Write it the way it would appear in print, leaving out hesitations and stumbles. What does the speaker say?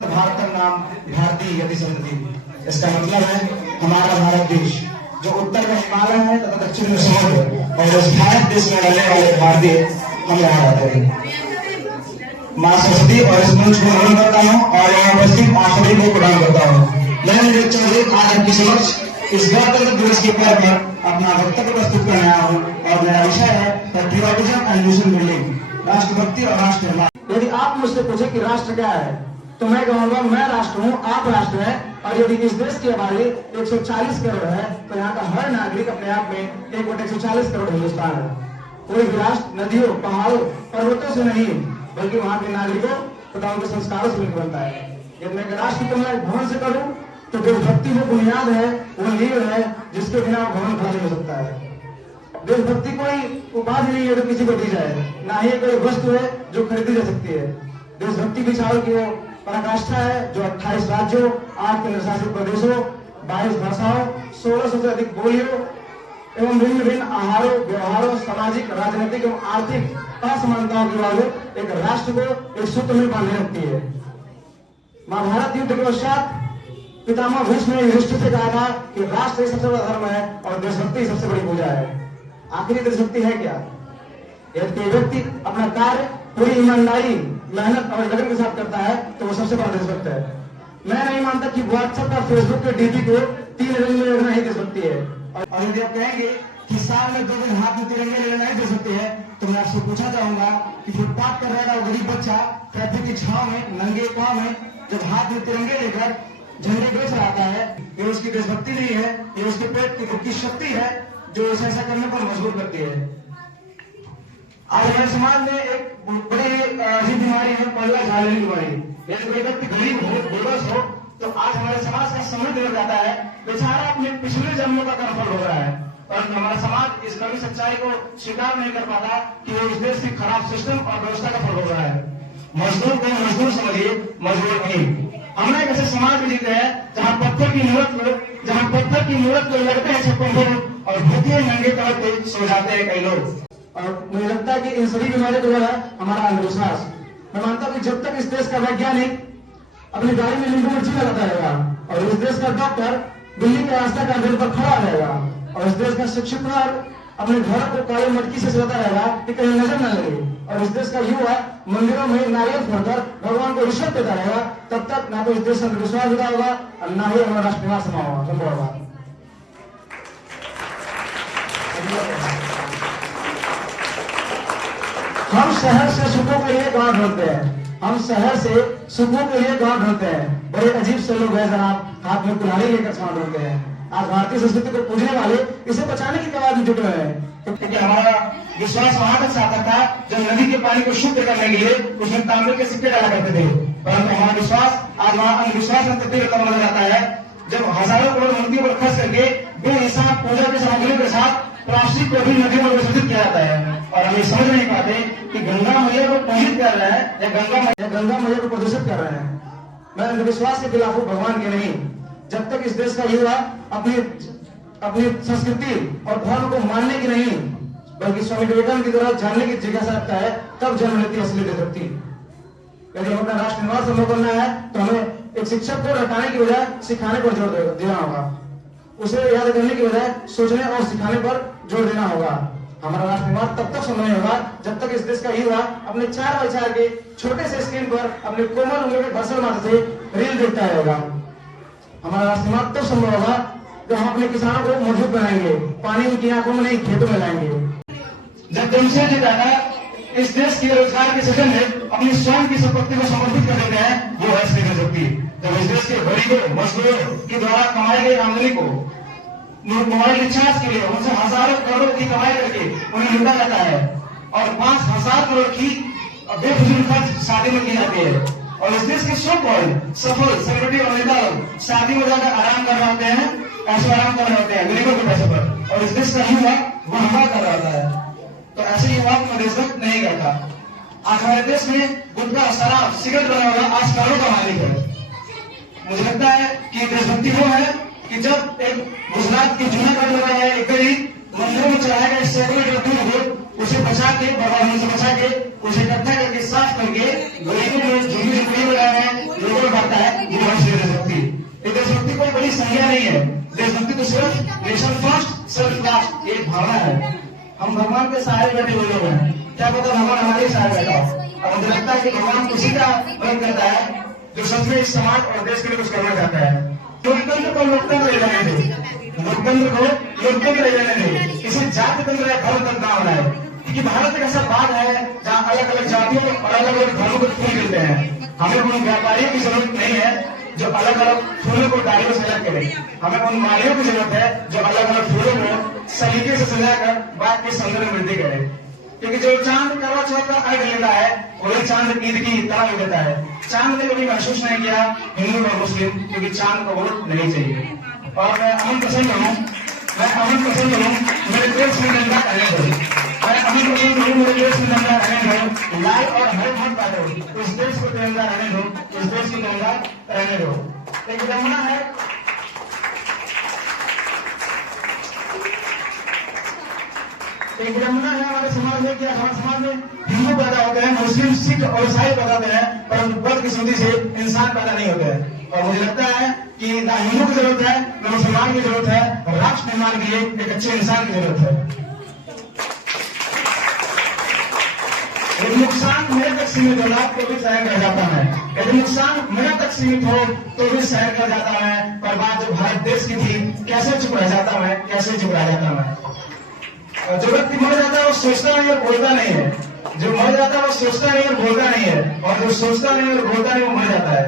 भारत का नाम भारतीय यदि संधि, इसका मतलब है हमारा भारत देश जो उत्तर में हिमालय है तथा दक्षिण में समुद्र, और इस भारत देश में रहने वाले भारतीय हम यहाँ रहते हैं। माँ सरस्वती और इस मंच को नमन करता हूँ और यहाँ उपस्थित आप सभी को प्रणाम करता हूँ। मैं नीरज चौधरी आज आपकी समक्ष इस गणतंत्र दिवस के पर्व पर अपना वक्तव्य प्रस्तुत करने आया हूँ और मेरा विषय है पेट्रियोटिज्म एंड नेशन बिल्डिंग, राष्ट्रभक्ति और राष्ट्र निर्माण। यदि आप मुझसे पूछे कि राष्ट्र क्या है तो मैं कहूँगा मैं राष्ट्र हूँ, आप राष्ट्र हैं। और यदि इस देश की आबादी 140 करोड़ है तो यहाँ का हर नागरिक अपने आप में 1/140 करोड़ हिंदुस्तान है। कोई भी राष्ट्र नदियों, पहाड़ों, पर्वतों से नहीं बल्कि वहाँ के नागरिकों तथा उनके संस्कारों से मिलकर बनता है। यदि मैं राष्ट्र की तुलना भवन से करूँ तो देशभक्ति वो बुनियाद है, वो नींव है जिसके बिना भवन खड़ा नहीं हो सकता है। देशभक्ति कोई उपाधि नहीं है जो किसी को दी जाए, ना ही कोई वस्तु है जो खरीदी जा सकती है। देशभक्ति विचारों की वो पराकाष्ठा है जो 28 राज्यों, 8 केंद्रशासित प्रदेशों, 22 भाषाओं, 1600 से अधिक बोलियों एवं भिन्न भिन्न आहारों, व्यवहारों, सामाजिक, राजनीतिक एवं आर्थिक असमानताओं के बावजूद एक राष्ट्र को एक सूत्र में बांधे रखती है। महाभारत युद्ध के पश्चात पितामह भीष्म ने युधिष्ठिर से कहा था कि राष्ट्र ही सबसे बड़ा धर्म है और देशभक्ति ही सबसे बड़ी पूजा है। आखिरी देशभक्ति है क्या? यदि कोई व्यक्ति अपना कार्य पूरी ईमानदारी, मेहनत और लगन के साथ करता है तो वो सबसे बड़ा देशभक्त है। मैं नहीं मानता कि व्हाट्सएप और फेसबुक के डीपी को 3 रंग में लेना ही देशभक्ति है। और यदि आप कहेंगे कि साल में 2 दिन हाथ में तिरंगे लेना ही देशभक्ति है तो मैं आपसे पूछना चाहूंगा कि फुटपाथ पर रहेगा वो गरीब बच्चा ट्रैफिक की छाव में नंगे पांव में जब हाथ में तिरंगे लेकर झंडे बेच रहा है, ये उसकी देशभक्ति नहीं है, ये उसके पेट की भूख की शक्ति है जो उसे ऐसा करने पर मजबूर करती है। आज हमारे समाज में एक बड़ी अजीब बीमारी है, पहला झालेरी बीमारी। यदि कोई व्यक्ति गरीब हो, बेबस हो तो आज हमारे समाज का समृद्ध हो जाता है, बेचारा अपने पिछले जन्मों का कर्मफल हो रहा है। परंतु हमारा समाज इस कड़ी सच्चाई को स्वीकार नहीं कर पाता कि वो इस देश की खराब सिस्टम और व्यवस्था का फल हो रहा है। मजदूर को मजदूर समझिए, मजदूर नहीं। हमने एक ऐसे समाज में जीते हैं जहाँ पत्थर की मूर्त को लगते हैं छप्पन और भूखे नंगे तौर पर सो जाते हैं कई लोग। और मुझे लगता है कि इन सभी बीमारियों को है हमारा अंधविश्वास। मैं मानता हूँ कि जब तक इस देश का वैज्ञानिक अपनी गाड़ी में नींबू मिर्ची लगाता रहेगा और इस देश का डॉक्टर दिल्ली के रास्ता का दिल पर खड़ा रहेगा और इस देश का शिक्षक अपने घर को काली मटकी से सजाता रहेगा कि कहीं नजर न लगे और इस देश का युवा मंदिरों में नारियल फोड़कर भगवान को रिश्वत देता रहेगा, तब तक ना तो इस देश में विश्वास जुड़ा होगा और ना ही हमारा राष्ट्र निर्माण संभव होगा। हम शहर से सुखों के लिए गांव ढूंढते हैं, हम शहर से सुखों के लिए गांव ढूंढते हैं। बड़े अजीब से लोग हैं जनाब, हाथ में कुल्हाड़ी लेकर सामान ढूंढते हैं। आज भारतीय संस्कृति को पूजने वाले इसे बचाने की कवायद में जुटे हुए हैं, क्योंकि हमारा विश्वास वहां तक आता था जब नदी के पानी को शुद्ध करने के लिए उसमें तांबे के सिक्के डाला करते थे। परंतु हमारा विश्वास आज वहां अंधविश्वास में तब्दील होता जाता है जब हजारों करोड़ मूर्तियों पर खर्च करके बेहिसाब पूजा की सामग्रियों के साथ प्लास्टिक को भी नदियों में विसर्जित किया जाता है। और हम ये समझ नहीं पाते कि गंगा मैया को पूजित कर रहे हैं या गंगा मैया को प्रदूषित कर रहे हैं। मैं अंधविश्वास के खिलाफ हूँ, भगवान के नहीं। जब तक इस देश का युवा अपनी संस्कृति और धर्म को मानने की नहीं बल्कि स्वामी विवेकानंद की तरह जानने की जिज्ञासा रखता है तब जन्म लेती है असली देशभक्ति। यदि हम अपना राष्ट्र निर्माण संभव करना है तो हमें एक शिक्षक को रटाने की बजाय सिखाने पर जोर देना होगा, उसे याद करने की बजाय सोचने और सिखाने पर जोर देना होगा। हमारा राष्ट्र निर्माण तब तक संभव नहीं होगा जब तक इस देश का युवा अपने 4x4 के छोटे से स्क्रीन पर अपने कोमल उंगलियों के घर्षण मात्र से रील देखता रहेगा। हमारा राष्ट्र निर्माण तब संभव होगा जब हम अपने किसानों को मजबूत बनाएंगे, पानी उनकी आंखों में नहीं खेतों में लाएंगे। जब जमशेद जी दादा इस देश के रोजगार के सृजन में अपनी स्वयं की संपत्ति को समर्पित कर देते हैं, वो है असली देशभक्ति। जब इस देश के गरीबों मजदूरों के द्वारा कमाई गई आमदनी को मोबाइल रिचार्ज के लिए उनसे हजारों करोड़ की कमाई करके उन्हें लूटा जाता है और 5000 करोड़ की बेफिजूल खर्च शादी में की जाती है। और इस देश के सफल सेलिब्रिटी और नेता लोग शादी में जाकर आराम कर रहे होते हैं, ऐसे आराम कर रहे होते हैं गरीबों के पैसे पर, और इस देश का युवा वहां कर रहा होता है। तो ऐसे युवा को देशभक्त नहीं करता। आज हमारे देश में गुटखा, शराब, सिगरेट बना हुआ आज करोड़ों का मालिक है। मुझे लगता है कि देशभक्ति वो है कि जब एक गुजरात की जूनागढ़ में है एक गरीब मंदिरों में चढ़ाया गया सैकड़ों दूध हो उसे बचा के बर्बाद से बचा के उसे इकट्ठा करके साफ करके गरीबों में झुग्गी बनाए हैं, लोगों में बांटा नेशन फर्स्ट सेल्फ लास्ट एक भावना है। हम भगवान के सहारे बैठे हुए लोग हैं, क्या पता भगवान हमारे सहारे बैठा हो। और मुझे लगता है कि भगवान किसी का मदद करता है जो सच में इस समाज और देश के लिए कुछ करना चाहता है। लोकतंत्र को लोकतंत्र ले जाने दो, लोकतंत्र को लोकतंत्र ले जाने दो, इसे जाति तंत्र या धर्म तंत्र ना होना है। क्योंकि भारत एक ऐसा भाग है जहाँ अलग अलग जातियों और अलग अलग धर्मों को फूल मिलते हैं। हमें उन व्यापारियों की जरूरत नहीं है जो अलग अलग फूलों को डालियों से अलग करें। हमें उन मालियों की जरूरत है जो अलग अलग फूलों को सलीके से सजाकर बात की सौंदर्य वृद्धि करे। क्योंकि जो चांद करवा चौथ का अर्घ लेता है वही चांद ईद की तरह देता है। चांद ने कभी महसूस नहीं किया हिंदू और मुस्लिम, क्योंकि चांद को वोट नहीं चाहिए। और मैं अमन पसंद हूँ, मेरे देश में गंगा रहने दो, मैं अमन पसंद हूँ, मेरे देश में गंगा रहने दो, लाल और हरे मत बांटो, इस देश को तिरंगा रहने दो, इस देश को तिरंगा रहने दो। एक जमुना है, एक जमुना है हमारे समाज में। क्या हमारे समाज में हिंदू पैदा होते हैं, मुस्लिम, सिख और ईसाई पैदा होते हैं, परंतु बदकिस्मती से इंसान पैदा नहीं होते हैं। और मुझे लगता है कि ना हिंदू की जरूरत है ना मुसलमान की जरूरत है, और राष्ट्र निर्माण के लिए एक अच्छे इंसान की जरूरत है। यदि नुकसान मेरे तक सीमित होगा तो भी सहन कर जाता है, यदि नुकसान मेरे तक सीमित हो तो भी सहन कर जाता है। पर बात जो भारत देश की थी, कैसे चुप रह जाता है, कैसे चुप रह जाता है। जो व्यक्ति मर जाता है वो सोचता नहीं और बोलता नहीं है, जो मर जाता है वो सोचता नहीं और बोलता नहीं है, और जो सोचता नहीं और बोलता नहीं वो मर जाता है।